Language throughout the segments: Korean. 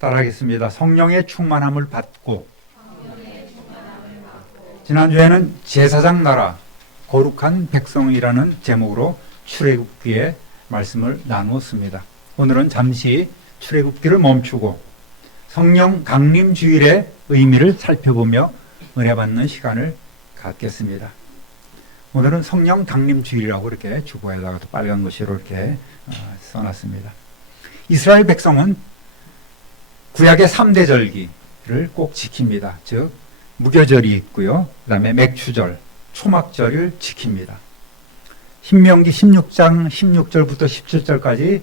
따라하겠습니다. 성령의 충만함을 받고. 지난주에는 제사장 나라 거룩한 백성이라는 제목으로 출애굽기의 말씀을 나누었습니다. 오늘은 잠시 출애굽기를 멈추고 성령 강림 주일의 의미를 살펴보며 은혜 받는 시간을 갖겠습니다. 오늘은 성령 강림 주일이라고 이렇게 주보에다가 또 빨간 글씨로 이렇게 써놨습니다. 이스라엘 백성은 구약의 3대 절기를 꼭 지킵니다. 즉 무교절이 있고요. 그 다음에 맥추절, 초막절을 지킵니다. 신명기 16장 16절부터 17절까지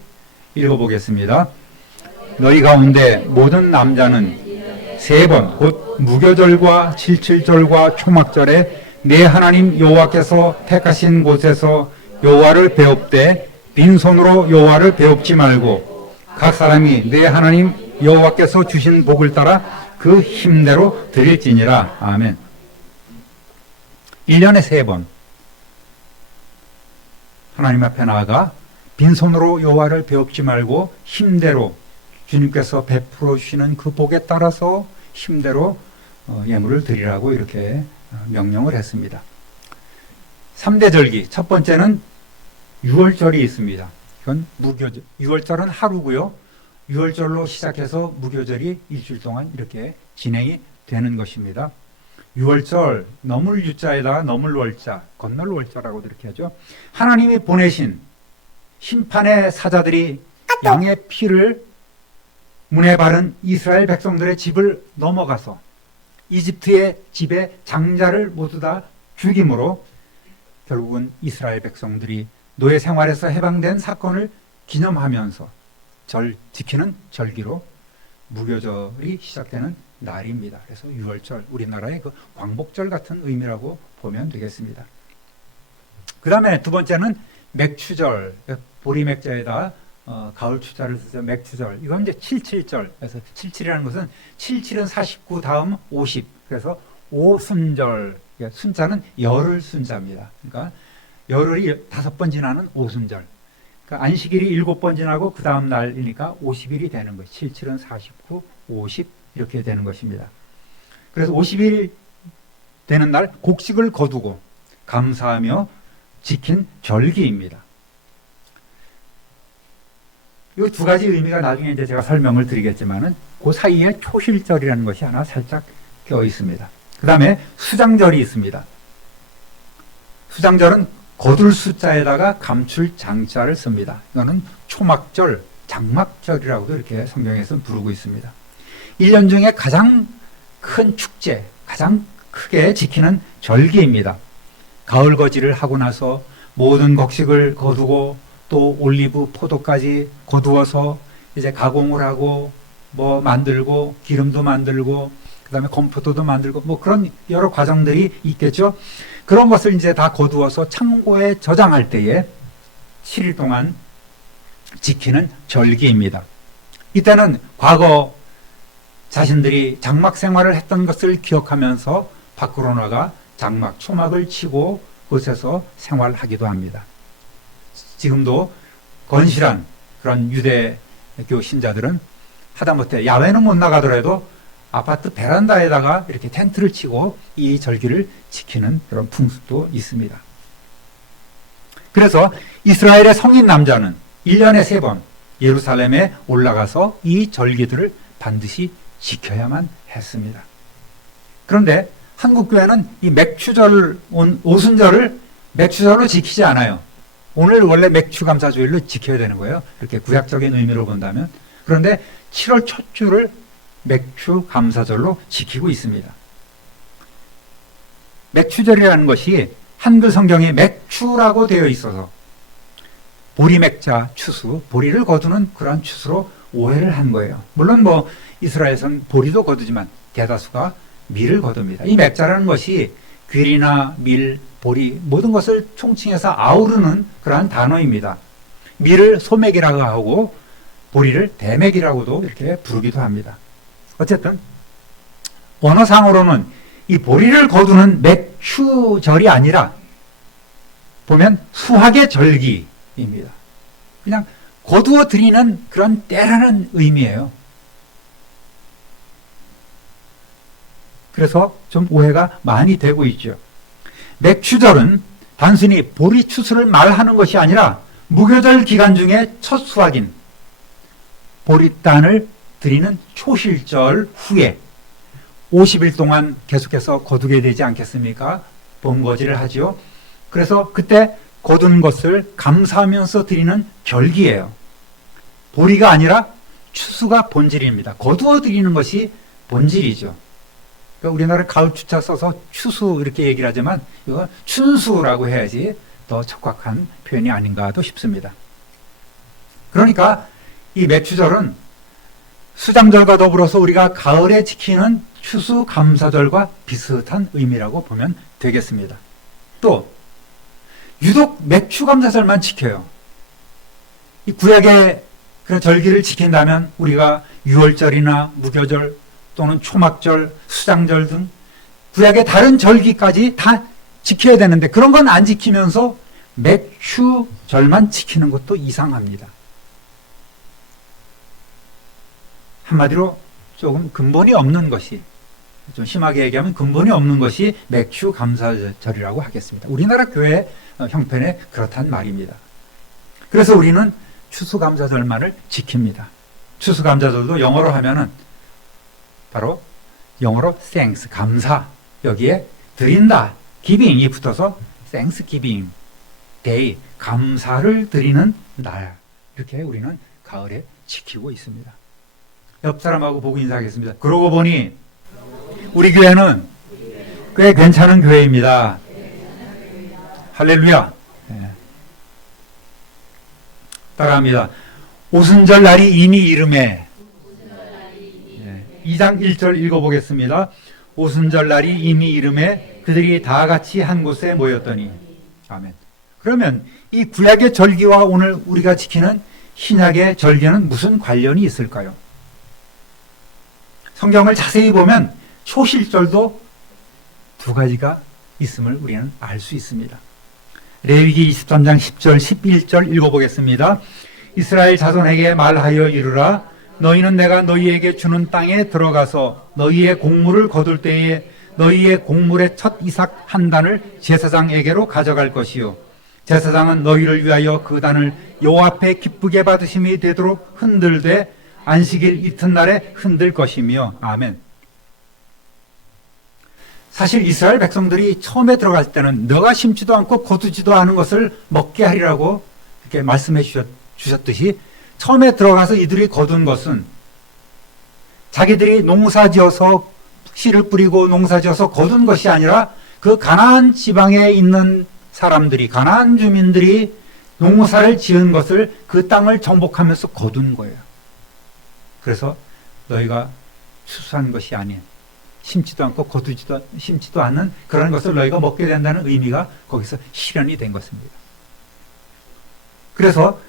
읽어보겠습니다. 너희 가운데 모든 남자는 3번 곧 무교절과 77절과 초막절에 내 하나님 여호와께서 택하신 곳에서 여호와를 배웁되 빈손으로 여호와를 배웁지 말고 각 사람이 내 하나님 여호와께서 주신 복을 따라 그 힘대로 드릴지니라. 아멘. 1년에 3번 하나님 앞에 나아가 빈손으로 여호와를 배웁지 말고 힘대로 주님께서 베풀어 주시는 그 복에 따라서 힘대로 예물을 드리라고 이렇게 명령을 했습니다. 3대 절기, 첫 번째는 유월절이 있습니다. 이건 무교절, 유월절은 하루고요. 유월절로 시작해서 무교절이 일주일 동안 이렇게 진행이 되는 것입니다. 유월절, 너물 유자에다가 너물 월자, 건널 월자라고도 이렇게 하죠. 하나님이 보내신 심판의 사자들이 양의 피를 문에 바른 이스라엘 백성들의 집을 넘어가서 이집트의 집의 장자를 모두 다 죽임으로 결국은 이스라엘 백성들이 노예 생활에서 해방된 사건을 기념하면서 절 지키는 절기로 무교절이 시작되는 날입니다. 그래서 유월절, 우리나라의 그 광복절 같은 의미라고 보면 되겠습니다. 그 다음에 두 번째는 맥추절, 보리맥자에다 가을 추자를 써서 맥추절. 이건 이제 77절. 그래서 77이라는 것은 77은 49 다음 50. 그래서 오순절. 순자는 열흘 순자입니다. 그러니까 열흘이 5번 지나는 오순절. 그러니까 안식일이 7번 지나고 그 다음 날이니까 50일이 되는 거예요. 77은 49, 50 이렇게 되는 것입니다. 그래서 50일 되는 날 곡식을 거두고 감사하며 지킨 절기입니다. 이 두 가지 의미가 나중에 이제 제가 설명을 드리겠지만은 그 사이에 초실절이라는 것이 하나 살짝 껴 있습니다. 그 다음에 수장절이 있습니다. 수장절은 거둘 숫자에다가 감출 장자를 씁니다. 이거는 초막절, 장막절이라고도 이렇게 성경에서 부르고 있습니다. 1년 중에 가장 큰 축제, 가장 크게 지키는 절기입니다. 가을거지를 하고 나서 모든 곡식을 거두고 또 올리브, 포도까지 거두어서 이제 가공을 하고 뭐 만들고 기름도 만들고 그다음에 건포도도 만들고 뭐 그런 여러 과정들이 있겠죠. 그런 것을 이제 다 거두어서 창고에 저장할 때에 7일 동안 지키는 절기입니다. 이때는 과거 자신들이 장막 생활을 했던 것을 기억하면서 밖으로 나가 장막, 초막을 치고 그곳에서 생활하기도 합니다. 지금도 건실한 그런 유대교 신자들은 하다못해 야외는 못 나가더라도 아파트 베란다에다가 이렇게 텐트를 치고 이 절기를 지키는 그런 풍습도 있습니다. 그래서 이스라엘의 성인 남자는 1년에 3번 예루살렘에 올라가서 이 절기들을 반드시 지켜야만 했습니다. 그런데 한국교회는 이 맥추절, 오순절을 맥추절로 지키지 않아요. 오늘 원래 맥추감사주일로 지켜야 되는 거예요. 이렇게 구약적인 의미로 본다면. 그런데 7월 첫 주를 맥추감사절로 지키고 있습니다. 맥추절이라는 것이 한글 성경에 맥추라고 되어 있어서 보리맥자 추수, 보리를 거두는 그런 추수로 오해를 한 거예요. 물론 뭐 이스라엘에서는 보리도 거두지만 대다수가 밀을 거둡니다. 이 맥자라는 것이 귀리나 밀, 보리 모든 것을 총칭해서 아우르는 그러한 단어입니다. 밀을 소맥이라고 하고 보리를 대맥이라고도 이렇게 부르기도 합니다. 어쨌든 언어상으로는 이 보리를 거두는 맥추절이 아니라 보면 수확의 절기입니다. 그냥 거두어 드리는 그런 때라는 의미예요. 그래서 좀 오해가 많이 되고 있죠. 맥추절은 단순히 보리 추수를 말하는 것이 아니라 무교절 기간 중에 첫 수확인 보리단을 드리는 초실절 후에 50일 동안 계속해서 거두게 되지 않겠습니까? 번거지를 하지요. 그래서 그때 거둔 것을 감사하면서 드리는 절기예요. 보리가 아니라 추수가 본질입니다. 거두어 드리는 것이 본질이죠. 그러니까 우리나라 가을 추자 써서 추수 이렇게 얘기를 하지만 이거 춘수라고 해야지 더 적확한 표현이 아닌가도 싶습니다. 그러니까 이 맥추절은 수장절과 더불어서 우리가 가을에 지키는 추수감사절과 비슷한 의미라고 보면 되겠습니다. 또 유독 맥추감사절만 지켜요. 이 구약의 그런 절기를 지킨다면 우리가 유월절이나 무교절 또는 초막절, 수장절 등 구약의 다른 절기까지 다 지켜야 되는데 그런 건 안 지키면서 맥추절만 지키는 것도 이상합니다. 한마디로 조금 근본이 없는 것이, 좀 심하게 얘기하면 근본이 없는 것이 맥추감사절이라고 하겠습니다. 우리나라 교회 형편에 그렇단 말입니다. 그래서 우리는 추수감사절만을 지킵니다. 추수감사절도 영어로 하면은 바로 영어로 thanks, 감사, 여기에 드린다, giving이 붙어서 thanksgiving day, 감사를 드리는 날, 이렇게 우리는 가을에 지키고 있습니다. 옆 사람하고 보고 인사하겠습니다. 그러고 보니 우리 교회는 꽤 괜찮은 교회입니다. 할렐루야. 네. 따라합니다. 오순절 날이 이미 이름에, 2장 1절 읽어보겠습니다. 오순절 날이 이미 이름에 그들이 다 같이 한 곳에 모였더니. 아멘. 그러면 이 구약의 절기와 오늘 우리가 지키는 신약의 절기는 무슨 관련이 있을까요? 성경을 자세히 보면 초실절도 두 가지가 있음을 우리는 알 수 있습니다. 레위기 23장 10절 11절 읽어보겠습니다. 이스라엘 자손에게 말하여 이르라. 너희는 내가 너희에게 주는 땅에 들어가서 너희의 곡물을 거둘 때에 너희의 곡물의 첫 이삭 한 단을 제사장에게로 가져갈 것이요 제사장은 너희를 위하여 그 단을 여호와 앞에 기쁘게 받으심이 되도록 흔들되 안식일 이튿날에 흔들 것이며. 아멘. 사실 이스라엘 백성들이 처음에 들어갈 때는 너가 심지도 않고 거두지도 않은 것을 먹게 하리라고 이렇게 말씀해 주셨듯이 처음에 들어가서 이들이 거둔 것은 자기들이 농사지어서 씨를 뿌리고 농사지어서 거둔 것이 아니라 그 가나안 지방에 있는 사람들이, 가나안 주민들이 농사를 지은 것을 그 땅을 정복하면서 거둔 거예요. 그래서 너희가 추수한 것이 아닌, 심지도 않고 심지도 않는 그런 것을 너희가 먹게 된다는 의미가 거기서 실현이 된 것입니다. 그래서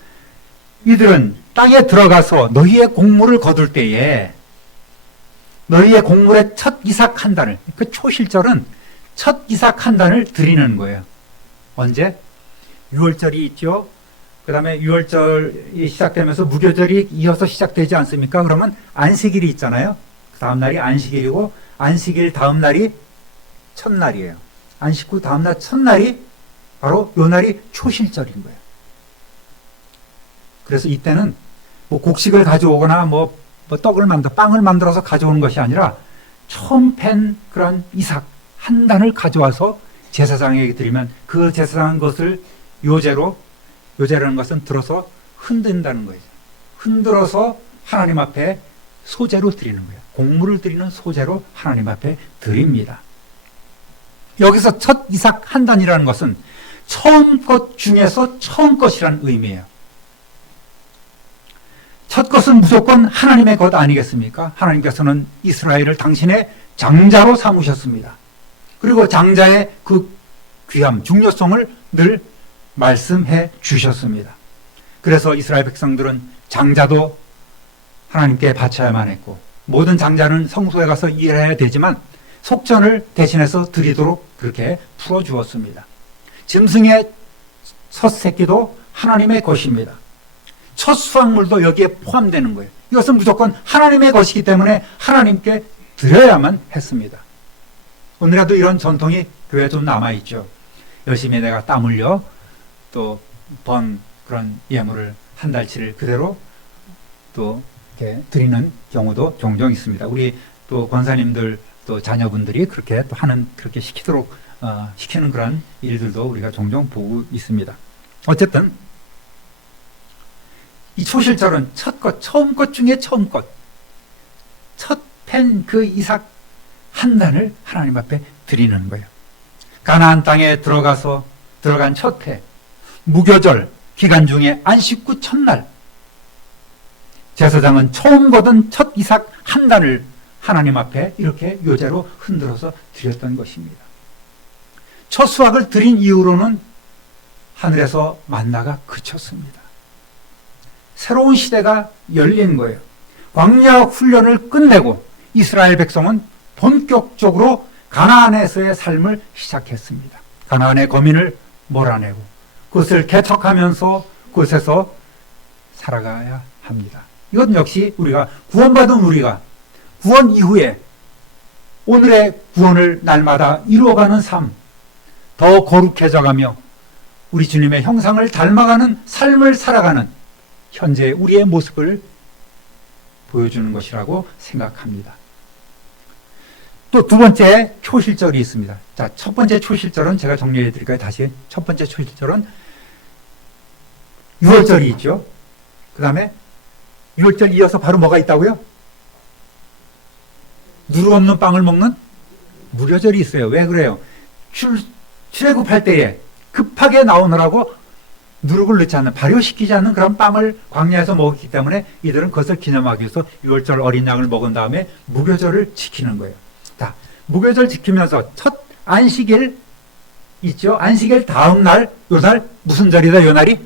이들은 땅에 들어가서 너희의 곡물을 거둘 때에 너희의 곡물의 첫 이삭 한 단을, 그 초실절은 첫 이삭 한 단을 드리는 거예요. 언제? 유월절이 있죠. 그 다음에 유월절이 시작되면서 무교절이 이어서 시작되지 않습니까? 그러면 안식일이 있잖아요. 그 다음 날이 안식일이고 안식일 다음 날이 첫날이에요. 안식 후 다음 날 첫날이 바로 요 날이 초실절인 거예요. 그래서 이때는 뭐 곡식을 가져오거나 뭐 떡을 빵을 만들어서 가져오는 것이 아니라 처음 팬 그런 이삭 한 단을 가져와서 제사장에게 드리면 그 제사장 것을 요제라는 것은 들어서 흔든다는 거예요. 흔들어서 하나님 앞에 소제로 드리는 거예요. 곡물을 드리는 소제로 하나님 앞에 드립니다. 여기서 첫 이삭 한 단이라는 것은 처음 것 중에서 처음 것이라는 의미예요. 첫 것은 무조건 하나님의 것 아니겠습니까? 하나님께서는 이스라엘을 당신의 장자로 삼으셨습니다. 그리고 장자의 그 귀함, 중요성을 늘 말씀해 주셨습니다. 그래서 이스라엘 백성들은 장자도 하나님께 바쳐야만 했고 모든 장자는 성소에 가서 일해야 되지만 속전을 대신해서 드리도록 그렇게 풀어주었습니다. 짐승의 첫 새끼도 하나님의 것입니다. 첫 수확물도 여기에 포함되는 거예요. 이것은 무조건 하나님의 것이기 때문에 하나님께 드려야만 했습니다. 오늘날도 이런 전통이 교회에 좀 남아있죠. 열심히 내가 땀 흘려 또 번 그런 예물을 한 달치를 그대로 또 이렇게 드리는 경우도 종종 있습니다. 우리 또 권사님들 또 자녀분들이 그렇게 또 하는, 그렇게 시키도록 시키는 그런 일들도 우리가 종종 보고 있습니다. 어쨌든 이 초실절은 첫 것, 처음 것 중에 처음 것, 첫 팬 그 이삭 한 단을 하나님 앞에 드리는 거예요. 가나안 땅에 들어간 첫 해, 무교절 기간 중에 안식 후 첫날, 제사장은 처음 거둔 첫 이삭 한 단을 하나님 앞에 이렇게 요제로 흔들어서 드렸던 것입니다. 첫 수확을 드린 이후로는 하늘에서 만나가 그쳤습니다. 새로운 시대가 열린 거예요. 광야 훈련을 끝내고 이스라엘 백성은 본격적으로 가나안에서의 삶을 시작했습니다. 가나안의 거민을 몰아내고 그것을 개척하면서 그곳에서 살아가야 합니다. 이건 역시 우리가 구원받은 우리가 구원 이후에 오늘의 구원을 날마다 이루어가는 삶, 더 거룩해져가며 우리 주님의 형상을 닮아가는 삶을 살아가는 현재 우리의 모습을 보여주는 것이라고 생각합니다. 또 두 번째 초실절이 있습니다. 자, 첫 번째 초실절은 제가 정리해 드릴까요? 다시. 첫 번째 초실절은 6월절이 있죠. 그 다음에 6월절 이어서 바로 뭐가 있다고요? 누룩 없는 빵을 먹는 무교절이 있어요. 왜 그래요? 출애굽할 때에 급하게 나오느라고 누룩을 넣지 않는, 발효시키지 않는 그런 빵을 광야에서 먹었기 때문에 이들은 그것을 기념하기 위해서 6월절 어린 양을 먹은 다음에 무교절을 지키는 거예요. 자, 무교절 지키면서 첫 안식일 있죠. 안식일 다음 날, 요 날 무슨 절이다? 요 날이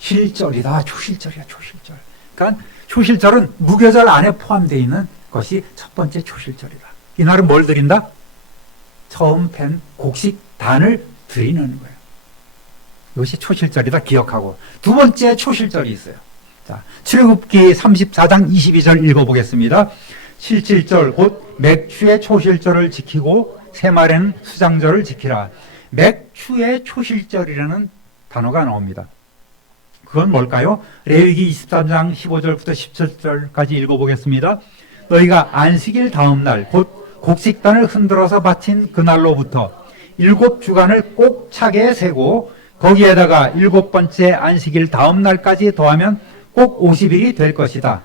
초실절이다. 초실절이야. 초실절. 그러니까 초실절은 무교절 안에 포함되어 있는 것이 첫 번째 초실절이다. 이날은 뭘 드린다? 처음 팬 곡식단을 드리는 거예요. 이것이 초실절이다. 기억하고. 두 번째 초실절이 있어요. 자, 출애굽기 34장 22절 읽어보겠습니다. 실질절 곧 맥추의 초실절을 지키고 새말에는 수장절을 지키라. 맥추의 초실절이라는 단어가 나옵니다. 그건 뭘까요? 레위기 23장 15절부터 17절까지 읽어보겠습니다. 너희가 안식일 다음 날 곧 곡식단을 흔들어서 바친 그날로부터 7주간을 꼭 차게 세고 거기에다가 7번째 안식일 다음 날까지 더하면 꼭 50일이 될 것이다.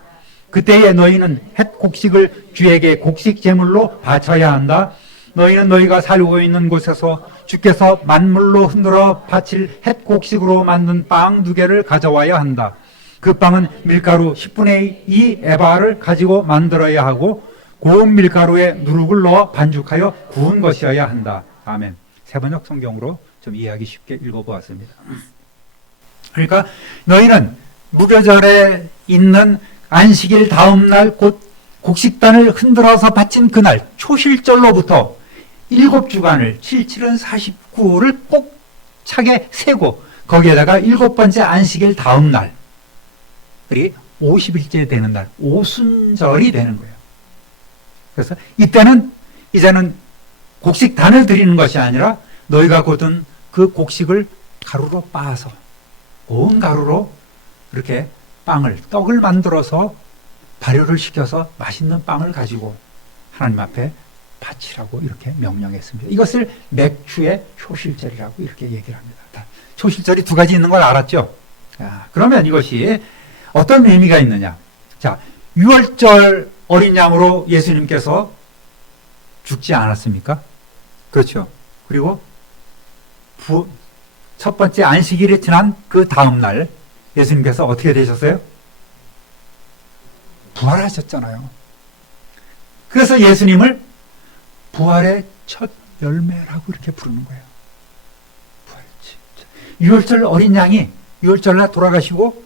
그때에 너희는 햇 곡식을 주에게 곡식 제물로 바쳐야 한다. 너희는 너희가 살고 있는 곳에서 주께서 만물로 흔들어 바칠 햇 곡식으로 만든 빵 2개를 가져와야 한다. 그 빵은 밀가루 10분의 2 에바를 가지고 만들어야 하고 고운 밀가루에 누룩을 넣어 반죽하여 구운 것이어야 한다. 아멘. 세번역 성경으로 좀 이해하기 쉽게 읽어보았습니다. 그러니까 너희는 무교절에 있는 안식일 다음 날 곧 곡식단을 흔들어서 바친 그날 초실절로부터 7주간을 77은 49를 꼭 차게 세고 거기에다가 7번째 안식일 다음 날이 50일째 되는 날 오순절이 되는 거예요. 그래서 이때는 이제는 곡식단을 드리는 것이 아니라 너희가 거둔 그 곡식을 가루로 빻아서 고운 가루로 이렇게 떡을 만들어서 발효를 시켜서 맛있는 빵을 가지고 하나님 앞에 바치라고 이렇게 명령했습니다. 이것을 맥추의 초실절이라고 이렇게 얘기를 합니다. 초실절이 두 가지 있는 걸 알았죠? 그러면 이것이 어떤 의미가 있느냐? 자, 6월절 어린 양으로 예수님께서 죽지 않았습니까? 그렇죠. 그리고 첫 번째 안식일이 지난 그 다음 날 예수님께서 어떻게 되셨어요? 부활하셨잖아요. 그래서 예수님을 부활의 첫 열매라고 이렇게 부르는 거예요. 부활의 6월절 어린 양이 6월절날 돌아가시고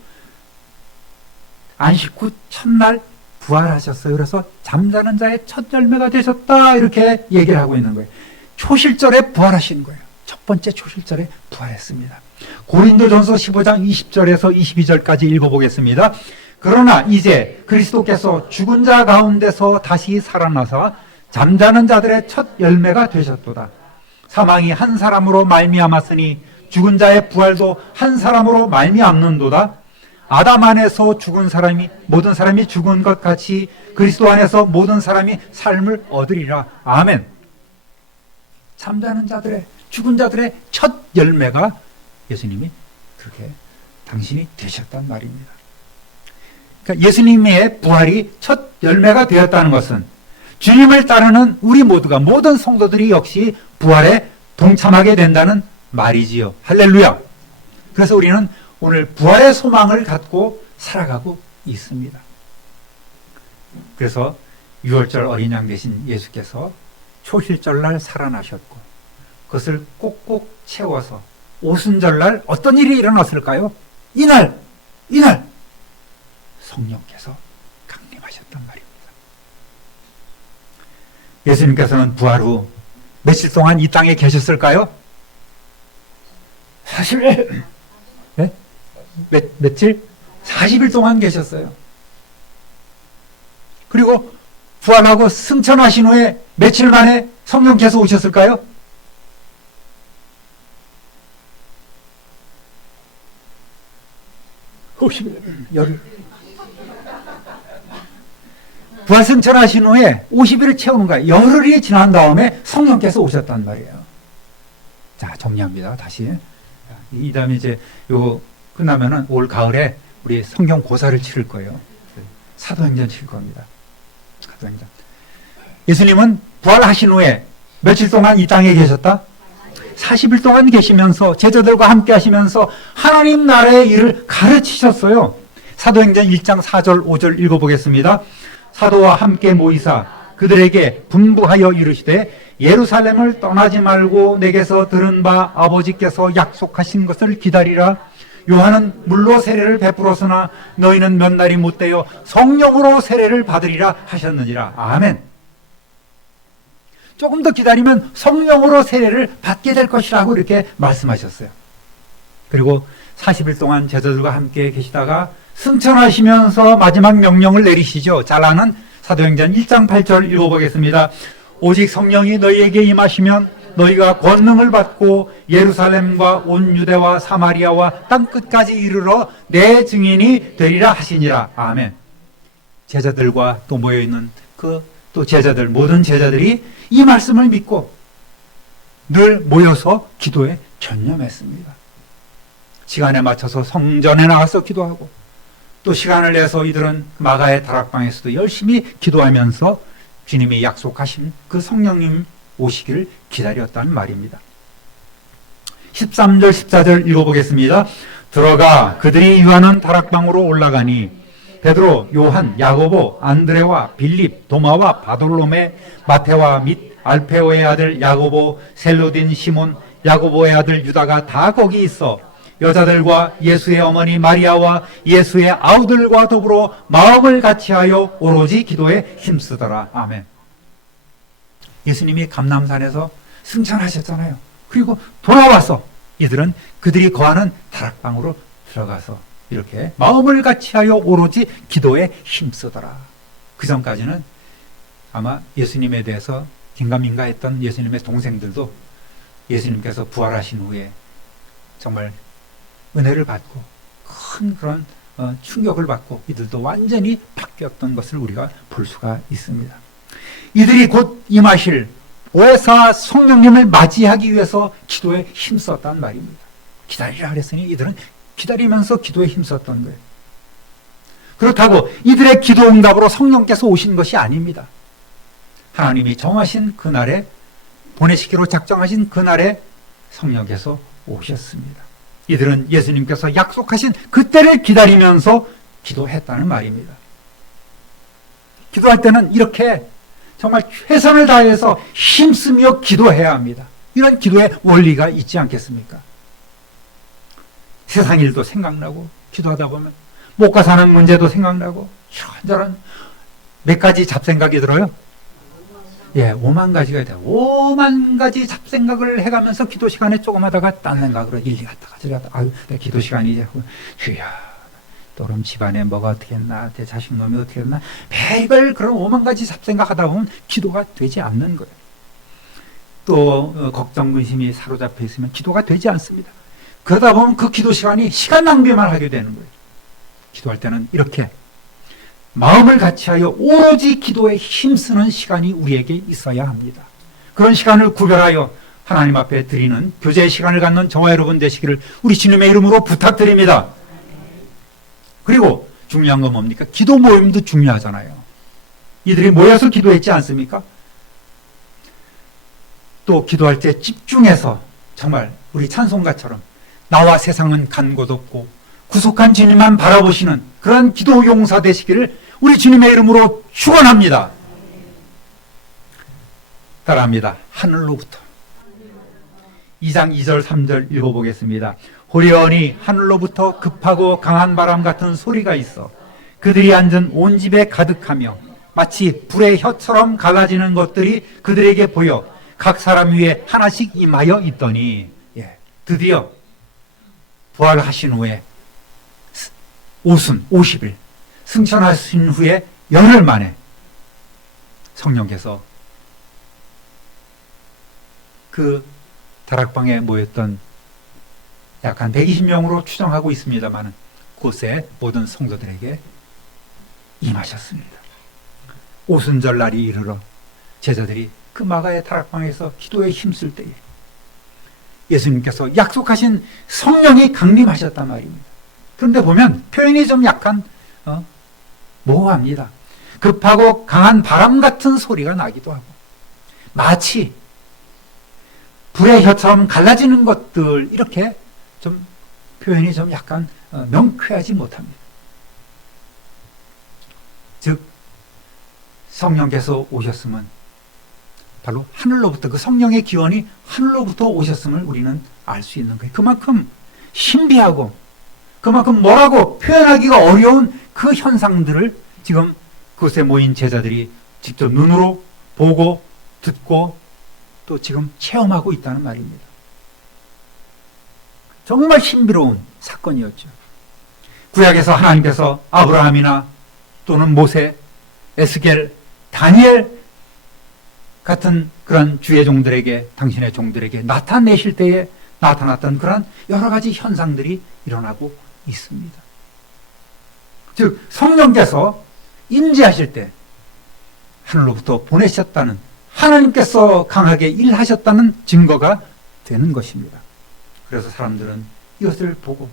안식 후 첫날 부활하셨어요. 그래서 잠자는 자의 첫 열매가 되셨다 이렇게 얘기를 하고 있는 거예요. 초실절에 부활하신 거예요. 첫 번째 초실절에 부활했습니다. 고린도전서 15장 20절에서 22절까지 읽어보겠습니다. 그러나 이제 그리스도께서 죽은 자 가운데서 다시 살아나사 잠자는 자들의 첫 열매가 되셨도다. 사망이 한 사람으로 말미암았으니 죽은 자의 부활도 한 사람으로 말미암는도다. 아담 안에서 죽은 사람이 모든 사람이 죽은 것 같이 그리스도 안에서 모든 사람이 삶을 얻으리라. 아멘. 잠자는 자들의 죽은 자들의 첫 열매가 예수님이 그렇게 당신이 되셨단 말입니다. 그러니까 예수님의 부활이 첫 열매가 되었다는 것은 주님을 따르는 우리 모두가 모든 성도들이 역시 부활에 동참하게 된다는 말이지요. 할렐루야. 그래서 우리는 오늘 부활의 소망을 갖고 살아가고 있습니다. 그래서 6월절 어린 양 되신 예수께서 초실절날 살아나셨고 그것을 꼭꼭 채워서 오순절날 어떤 일이 일어났을까요? 이날 성령께서 강림하셨단 말입니다. 예수님께서는 부활 후 며칠 동안 이 땅에 계셨을까요? 사실 네? 며칠? 40일 동안 계셨어요. 그리고 부활하고 승천하신 후에 며칠 만에 성령께서 오셨을까요? 50일, 열흘. 부활 승천하신 후에 50일을 채우는 거예요. 열흘이 지난 다음에 성령께서 오셨단 말이에요. 자, 정리합니다. 다시. 이 다음에 이제 요거 끝나면은 올 가을에 우리 성경 고사를 치를 거예요. 사도행전 칠 겁니다. 사도행전. 예수님은 부활하신 후에 며칠 동안 이 땅에 계셨다? 40일 동안 계시면서 제자들과 함께 하시면서 하나님 나라의 일을 가르치셨어요. 사도행전 1장 4절 5절 읽어보겠습니다. 사도와 함께 모이사 그들에게 분부하여 이르시되 예루살렘을 떠나지 말고 내게서 들은 바 아버지께서 약속하신 것을 기다리라. 요한은 물로 세례를 베풀었으나 너희는 몇 날이 못되어 성령으로 세례를 받으리라 하셨느니라. 아멘. 조금 더 기다리면 성령으로 세례를 받게 될 것이라고 이렇게 말씀하셨어요. 그리고 40일 동안 제자들과 함께 계시다가 승천하시면서 마지막 명령을 내리시죠. 잘 아는 사도행전 1장 8절 읽어보겠습니다. 오직 성령이 너희에게 임하시면 너희가 권능을 받고 예루살렘과 온 유대와 사마리아와 땅끝까지 이르러 내 증인이 되리라 하시니라. 아멘. 제자들과 또 모여있는 또 제자들, 모든 제자들이 이 말씀을 믿고 늘 모여서 기도에 전념했습니다. 시간에 맞춰서 성전에 나가서 기도하고 또 시간을 내서 이들은 마가의 다락방에서도 열심히 기도하면서 주님이 약속하신 그 성령님 오시기를 기다렸다는 말입니다. 13절 14절 읽어보겠습니다. 들어가 그들이 유하는 다락방으로 올라가니 베드로, 요한, 야고보, 안드레와 빌립, 도마와 바돌로메, 마테와 및 알페오의 아들 야고보, 셀로딘 시몬, 야고보의 아들 유다가 다 거기 있어 여자들과 예수의 어머니 마리아와 예수의 아우들과 더불어 마음을 같이하여 오로지 기도에 힘쓰더라. 아멘. 예수님이 감람산에서 승천하셨잖아요. 그리고 돌아와서 이들은 그들이 거하는 다락방으로 들어가서 이렇게 마음을 같이하여 오로지 기도에 힘쓰더라. 그 전까지는 아마 예수님에 대해서 긴가민가했던 예수님의 동생들도 예수님께서 부활하신 후에 정말 은혜를 받고 큰 그런 충격을 받고 이들도 완전히 바뀌었던 것을 우리가 볼 수가 있습니다. 이들이 곧 임하실 보혜사 성령님을 맞이하기 위해서 기도에 힘썼단 말입니다. 기다리라 그랬으니 이들은 기다리면서 기도에 힘썼던 거예요. 그렇다고 이들의 기도 응답으로 성령께서 오신 것이 아닙니다. 하나님이 정하신 그날에 보내시기로 작정하신 그날에 성령께서 오셨습니다. 이들은 예수님께서 약속하신 그때를 기다리면서 기도했다는 말입니다. 기도할 때는 이렇게 정말 최선을 다해서 힘쓰며 기도해야 합니다. 이런 기도의 원리가 있지 않겠습니까? 세상 일도 생각나고 기도하다 보면 못 가 사는 문제도 생각나고 이런저런 몇 가지 잡생각이 들어요. 예, 5만 가지가 돼요. 5만 가지 잡생각을 해가면서 기도 시간에 조금 하다가 딴 생각으로 일리 갔다가 저리 갔다가 아유, 내 기도 시간이 이제 주야 또 그럼 집안에 뭐가 어떻게 했나, 내 자식 놈이 어떻게 했나, 매일 그런 오만 가지 잡생각하다 보면 기도가 되지 않는 거예요. 또 걱정 근심이 사로잡혀 있으면 기도가 되지 않습니다. 그러다 보면 그 기도 시간 낭비만 하게 되는 거예요. 기도할 때는 이렇게 마음을 같이하여 오로지 기도에 힘쓰는 시간이 우리에게 있어야 합니다. 그런 시간을 구별하여 하나님 앞에 드리는 교제의 시간을 갖는 저와 여러분 되시기를 우리 주님의 이름으로 부탁드립니다. 그리고 중요한 건 뭡니까? 기도 모임도 중요하잖아요. 이들이 모여서 기도했지 않습니까? 또 기도할 때 집중해서 정말 우리 찬송가처럼 나와 세상은 간 곳 없고 구속한 주님만 바라보시는 그런 기도 용사 되시기를 우리 주님의 이름으로 축원합니다. 따라합니다. 하늘로부터 2장 2절 3절 읽어보겠습니다. 호련히 하늘로부터 급하고 강한 바람 같은 소리가 있어 그들이 앉은 온 집에 가득하며 마치 불의 혀처럼 갈라지는 것들이 그들에게 보여 각 사람 위에 하나씩 임하여 있더니 드디어 부활하신 후에 오순 50일 승천하신 후에 열흘 만에 성령께서 그 다락방에 모였던 약 한 120명으로 추정하고 있습니다만 그곳에 모든 성도들에게 임하셨습니다. 오순절 날이 이르러 제자들이 그 마가의 다락방에서 기도에 힘쓸 때에 예수님께서 약속하신 성령이 강림하셨단 말입니다. 그런데 보면 표현이 좀 약간 모호합니다. 급하고 강한 바람 같은 소리가 나기도 하고 마치 불의 혀처럼 갈라지는 것들 이렇게 좀 표현이 좀 약간 명쾌하지 못합니다. 즉 성령께서 오셨으면 바로 하늘로부터 그 성령의 기원이 하늘로부터 오셨음을 우리는 알 수 있는 거예요. 그만큼 신비하고 그만큼 뭐라고 표현하기가 어려운 그 현상들을 지금 그곳에 모인 제자들이 직접 눈으로 보고 듣고 또 지금 체험하고 있다는 말입니다. 정말 신비로운 사건이었죠. 구약에서 하나님께서 아브라함이나 또는 모세, 에스겔, 다니엘 같은 그런 주의 종들에게 당신의 종들에게 나타내실 때에 나타났던 그런 여러 가지 현상들이 일어나고 있습니다. 즉 성령께서 임재하실 때 하늘로부터 보내셨다는 하나님께서 강하게 일하셨다는 증거가 되는 것입니다. 그래서 사람들은 이것을 보고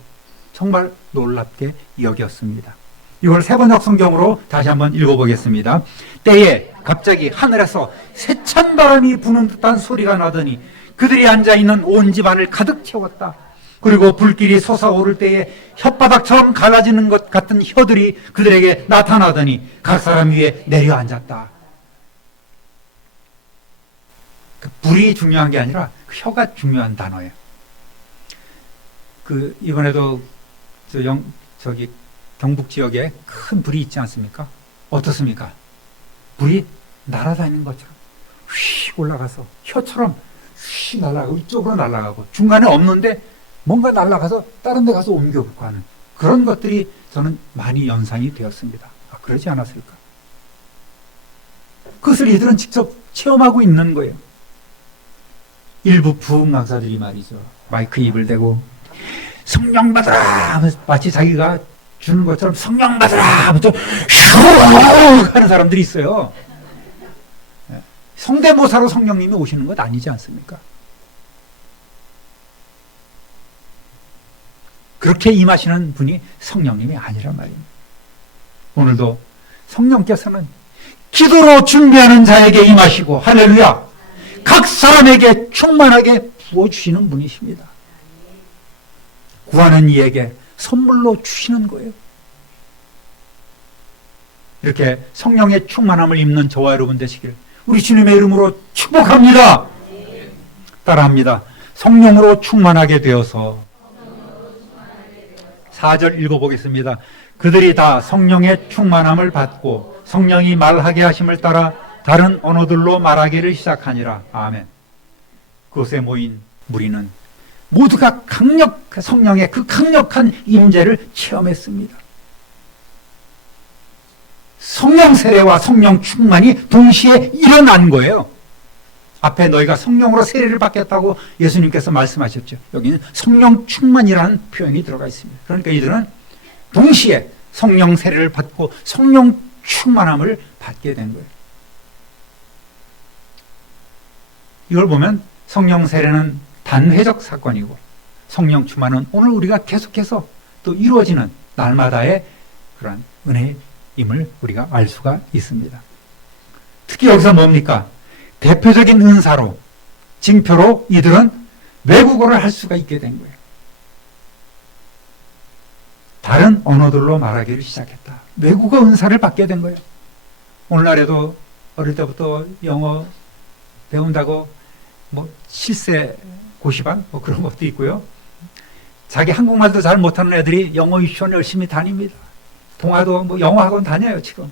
정말 놀랍게 여겼습니다. 이걸 세번역 성경으로 다시 한번 읽어보겠습니다. 때에 갑자기 하늘에서 세찬 바람이 부는 듯한 소리가 나더니 그들이 앉아있는 온 집안을 가득 채웠다. 그리고 불길이 솟아오를 때에 혓바닥처럼 갈라지는 것 같은 혀들이 그들에게 나타나더니 각 사람 위에 내려앉았다. 그 불이 중요한 게 아니라 그 혀가 중요한 단어예요. 이번에도 저기 경북 지역에 큰 불이 있지 않습니까? 어떻습니까? 불이 날아다니는 것처럼 휘 올라가서 혀처럼 휘 날아가고 이쪽으로 날아가고 중간에 없는데 뭔가 날아가서 다른 데 가서 옮겨붙고 하는 그런 것들이 저는 많이 연상이 되었습니다. 그러지 않았을까? 그것을 이들은 직접 체험하고 있는 거예요. 일부 부흥 강사들이 말이죠. 마이크 입을 대고 성령 받으라 하면서 마치 자기가 주는 것처럼 성령 받으라 하면서 슈 하는 사람들이 있어요. 성대모사로 성령님이 오시는 것 아니지 않습니까? 그렇게 임하시는 분이 성령님이 아니란 말입니다. 오늘도 성령께서는 기도로 준비하는 자에게 임하시고 할렐루야 각 사람에게 충만하게 부어주시는 분이십니다. 구하는 이에게 선물로 주시는 거예요. 이렇게 성령의 충만함을 입는 저와 여러분 되시길 우리 주님의 이름으로 축복합니다. 따라합니다. 성령으로 충만하게 되어서 4절 읽어보겠습니다. 그들이 다 성령의 충만함을 받고 성령이 말하게 하심을 따라 다른 언어들로 말하기를 시작하니라. 아멘. 그곳에 모인 무리는 모두가 성령의 그 강력한 임재를 체험했습니다. 성령 세례와 성령 충만이 동시에 일어난 거예요. 앞에 너희가 성령으로 세례를 받겠다고 예수님께서 말씀하셨죠. 여기는 성령 충만이라는 표현이 들어가 있습니다. 그러니까 이들은 동시에 성령 세례를 받고 성령 충만함을 받게 된 거예요. 이걸 보면 성령 세례는 단회적 사건이고 성령 충만은 오늘 우리가 계속해서 또 이루어지는 날마다의 그런 은혜임을 우리가 알 수가 있습니다. 특히 여기서 뭡니까? 대표적인 은사로, 징표로 이들은 외국어를 할 수가 있게 된 거예요. 다른 언어들로 말하기를 시작했다. 외국어 은사를 받게 된 거예요. 오늘날에도 어릴 때부터 영어 배운다고 뭐 실세 고시반 뭐 그런 것도 있고요. 자기 한국말도 잘 못하는 애들이 영어 유치원 열심히 다닙니다. 동아도 뭐 영어 학원 다녀요 지금.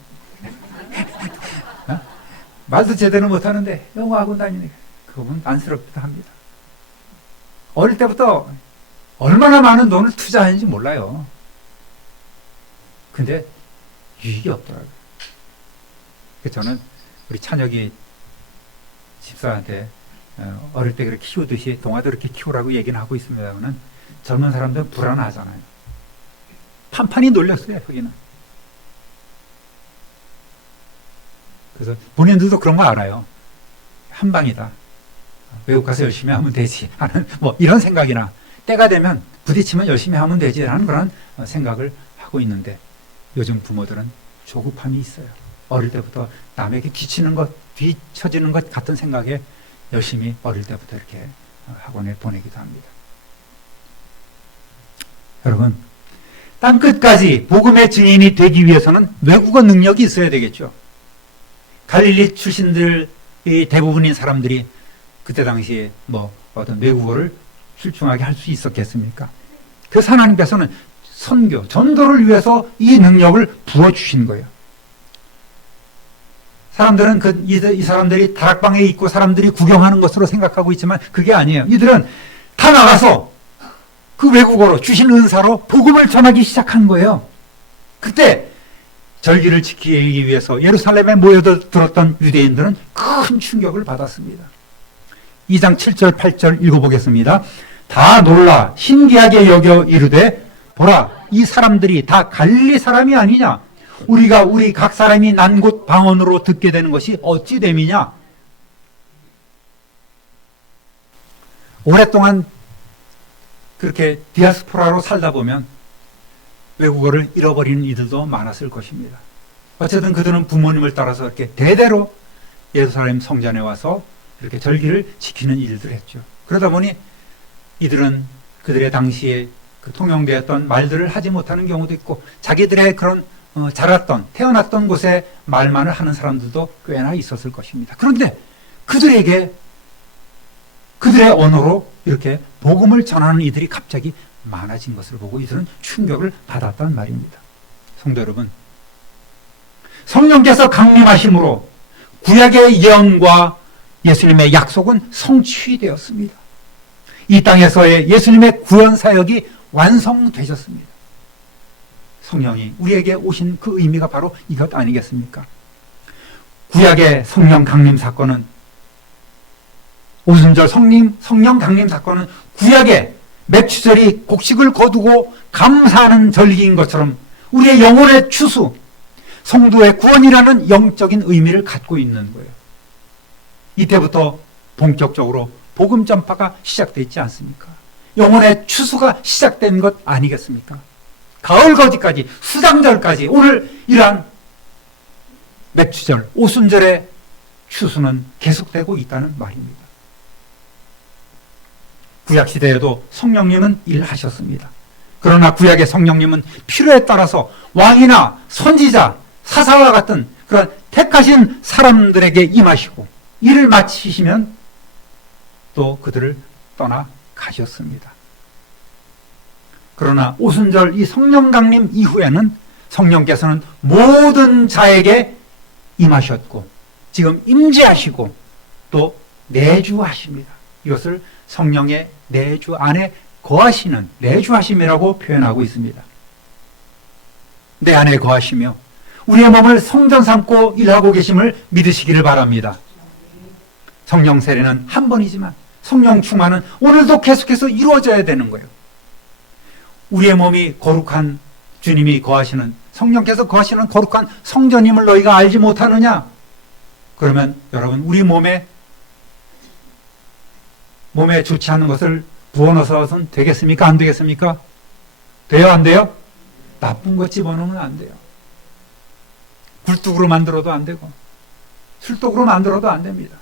말도 제대로 못하는데 영어 학원 다니니까 그건 안쓰럽기도 합니다. 어릴 때부터 얼마나 많은 돈을 투자하는지 몰라요. 근데 유익이 없더라고요. 그래서 저는 우리 찬혁이 집사한테 어릴 때 그렇게 키우듯이 동아도 이렇게 키우라고 얘기는 하고 있습니다만 젊은 사람들은 불안하잖아요. 판판이 놀렸어요, 여기는. 그래서 본인들도 그런 거 알아요. 한 방이다. 외국 가서 열심히 하면 되지 하는 뭐 이런 생각이나 때가 되면 부딪히면 열심히 하면 되지라는 그런 생각을 하고 있는데 요즘 부모들은 조급함이 있어요. 어릴 때부터 남에게 뒤치는 것, 뒤처지는 것 같은 생각에 열심히 어릴 때부터 이렇게 학원에 보내기도 합니다. 여러분, 땅끝까지 복음의 증인이 되기 위해서는 외국어 능력이 있어야 되겠죠. 갈릴리 출신들의 대부분인 사람들이 그때 당시에 뭐 어떤 외국어를 출중하게 할 수 있었겠습니까? 그래서 하나님께서는 선교, 전도를 위해서 이 능력을 부어주신 거예요. 사람들은 이 사람들이 다락방에 있고 사람들이 구경하는 것으로 생각하고 있지만 그게 아니에요. 이들은 다 나가서 그 외국어로 주신 은사로 복음을 전하기 시작한 거예요. 그때 절기를 지키기 위해서 예루살렘에 모여들었던 유대인들은 큰 충격을 받았습니다. 2장 7절 8절 읽어보겠습니다. 다 놀라 신기하게 여겨 이르되 보라 이 사람들이 다 갈릴리 사람이 아니냐 우리가 우리 각 사람이 난 곳 방언으로 듣게 되는 것이 어찌 됨이냐. 오랫동안 그렇게 디아스포라로 살다 보면 외국어를 잃어버리는 이들도 많았을 것입니다. 어쨌든 그들은 부모님을 따라서 이렇게 대대로 예루살렘 성전에 와서 이렇게 절기를 지키는 일들을 했죠. 그러다 보니 이들은 그들의 당시에 그 통용되었던 말들을 하지 못하는 경우도 있고 자기들의 그런 자랐던 태어났던 곳에 말만을 하는 사람들도 꽤나 있었을 것입니다. 그런데 그들에게 그들의 언어로 이렇게 복음을 전하는 이들이 갑자기 많아진 것을 보고 이들은 충격을 받았단 말입니다. 성도 여러분, 성령께서 강림하심으로 구약의 예언과 예수님의 약속은 성취되었습니다. 이 땅에서의 예수님의 구원 사역이 완성되셨습니다. 성령이 우리에게 오신 그 의미가 바로 이것 아니겠습니까? 구약의 성령 강림 사건은 오순절 성령 강림 사건은 구약의 맥추절이 곡식을 거두고 감사하는 절기인 것처럼 우리의 영혼의 추수, 성도의 구원이라는 영적인 의미를 갖고 있는 거예요. 이때부터 본격적으로 복음 전파가 시작되지 않습니까? 영혼의 추수가 시작된 것 아니겠습니까? 가을 거지까지, 수장절까지 오늘 이러한 맥추절, 오순절의 추수는 계속되고 있다는 말입니다. 구약시대에도 성령님은 일하셨습니다. 그러나 구약의 성령님은 필요에 따라서 왕이나 선지자, 사사와 같은 그런 택하신 사람들에게 임하시고 일을 마치시면 또 그들을 떠나 가셨습니다. 그러나 오순절 이 성령 강림 이후에는 성령께서는 모든 자에게 임하셨고 지금 임재하시고 또 내주하십니다. 이것을 성령의 내주 안에 거하시는 내주하심이라고 표현하고 있습니다. 내 안에 거하시며 우리의 몸을 성전 삼고 일하고 계심을 믿으시기를 바랍니다. 성령 세례는 한 번이지만 성령 충만은 오늘도 계속해서 이루어져야 되는 거예요. 우리의 몸이 거룩한 주님이 거하시는, 성령께서 거하시는 거룩한 성전임을 너희가 알지 못하느냐? 그러면 여러분, 우리 몸에 좋지 않은 것을 부어넣어서는 되겠습니까? 안 되겠습니까? 돼요? 안 돼요? 나쁜 것 집어넣으면 안 돼요. 굴뚝으로 만들어도 안 되고 술독으로 만들어도 안 됩니다.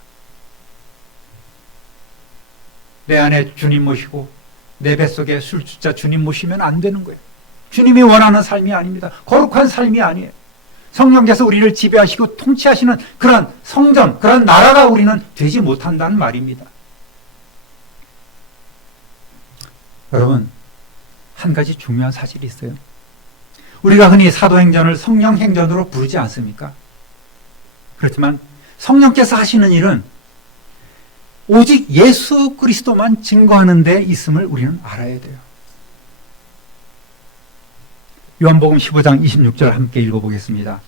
내 안에 주님 모시고 내 뱃속에 술주자 주님 모시면 안 되는 거예요. 주님이 원하는 삶이 아닙니다. 거룩한 삶이 아니에요. 성령께서 우리를 지배하시고 통치하시는 그런 성전, 그런 나라가 우리는 되지 못한다는 말입니다. 여러분, 한 가지 중요한 사실이 있어요. 우리가 흔히 사도행전을 성령행전으로 부르지 않습니까? 그렇지만 성령께서 하시는 일은 오직 예수 그리스도만 증거하는 데 있음을 우리는 알아야 돼요. 요한복음 15장 26절 함께 읽어보겠습니다.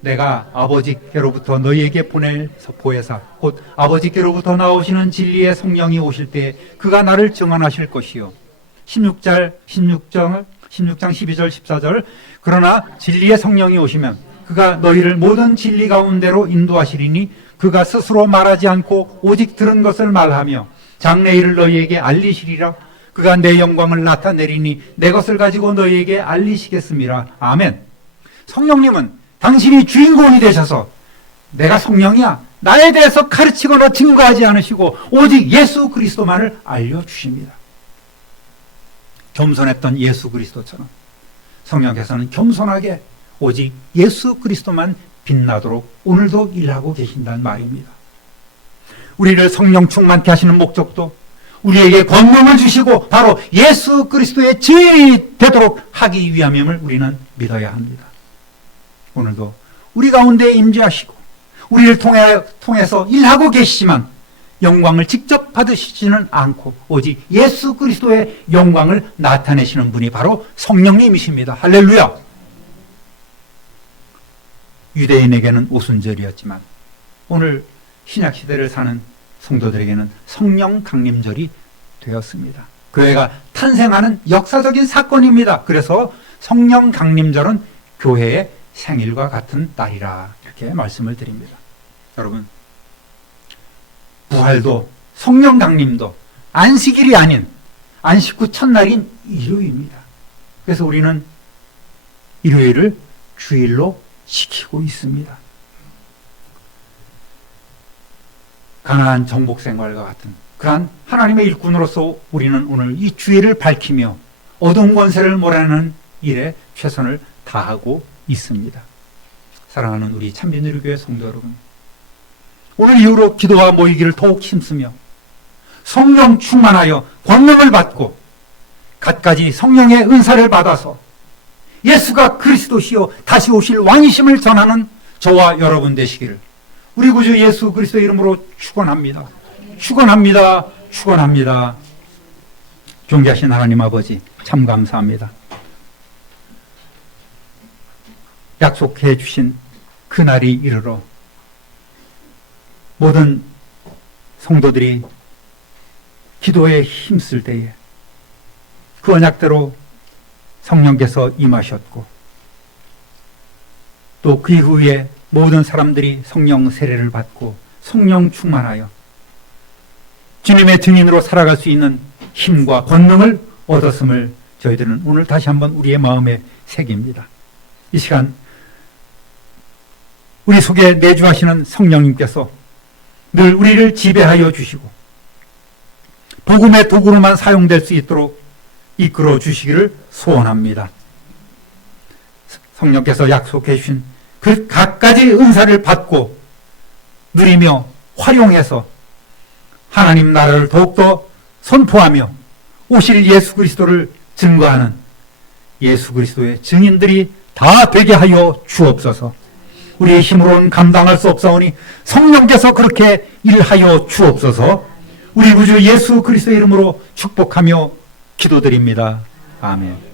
내가 아버지께로부터 너희에게 보낼 보혜사 곧 아버지께로부터 나오시는 진리의 성령이 오실 때에 그가 나를 증언하실 것이요. 16장 12절 14절 그러나 진리의 성령이 오시면 그가 너희를 모든 진리 가운데로 인도하시리니 그가 스스로 말하지 않고 오직 들은 것을 말하며 장래일을 너희에게 알리시리라. 그가 내 영광을 나타내리니 내 것을 가지고 너희에게 알리시겠습니다. 아멘. 성령님은 당신이 주인공이 되셔서 내가 성령이야, 나에 대해서 가르치거나 증거하지 않으시고 오직 예수 그리스도만을 알려주십니다. 겸손했던 예수 그리스도처럼 성령께서는 겸손하게 오직 예수 그리스도만 빛나도록 오늘도 일하고 계신다는 말입니다. 우리를 성령 충만케 하시는 목적도 우리에게 권능을 주시고 바로 예수 그리스도의 증인이 되도록 하기 위함임을 우리는 믿어야 합니다. 오늘도 우리 가운데 임재하시고 우리를 통해서 일하고 계시지만 영광을 직접 받으시지는 않고 오직 예수 그리스도의 영광을 나타내시는 분이 바로 성령님이십니다. 할렐루야! 유대인에게는 오순절이었지만 오늘 신약시대를 사는 성도들에게는 성령 강림절이 되었습니다. 교회가 탄생하는 역사적인 사건입니다. 그래서 성령 강림절은 교회의 생일과 같은 날이라 이렇게 말씀을 드립니다. 여러분, 부활도 성령 강림도 안식일이 아닌 안식 후 첫날인 일요일입니다. 그래서 우리는 일요일을 주일로 지키고 있습니다. 가나안 정복 생활과 같은 그러한 하나님의 일꾼으로서 우리는 오늘 이 주일을 밝히며 어두운 권세를 몰아내는 일에 최선을 다하고 있습니다. 사랑하는 우리 참빈우리교회 성도 여러분, 오늘 이후로 기도와 모이기를 더욱 힘쓰며 성령 충만하여 권능을 받고 갖가지 성령의 은사를 받아서 예수가 그리스도시요 다시 오실 왕이심을 전하는 저와 여러분 되시기를 우리 구주 예수 그리스도의 이름으로 축원합니다. 축원합니다. 축원합니다. 존귀하신 하나님 아버지, 참 감사합니다. 약속해 주신 그날이 이르러 모든 성도들이 기도에 힘쓸 때에 그 언약대로 성령께서 임하셨고 또 그 이후에 모든 사람들이 성령 세례를 받고 성령 충만하여 주님의 증인으로 살아갈 수 있는 힘과 권능을 얻었음을 저희들은 오늘 다시 한번 우리의 마음에 새깁니다. 이 시간 우리 속에 내주하시는 성령님께서 늘 우리를 지배하여 주시고 복음의 도구로만 사용될 수 있도록 이끌어 주시기를 소원합니다. 성령께서 약속해 주신 그 갖가지 은사를 받고 누리며 활용해서 하나님 나라를 더욱더 선포하며 오실 예수 그리스도를 증거하는 예수 그리스도의 증인들이 다 되게 하여 주옵소서. 우리의 힘으로는 감당할 수 없사오니 성령께서 그렇게 일하여 주옵소서. 우리 구주 예수 그리스도의 이름으로 축복하며 기도드립니다. 아멘.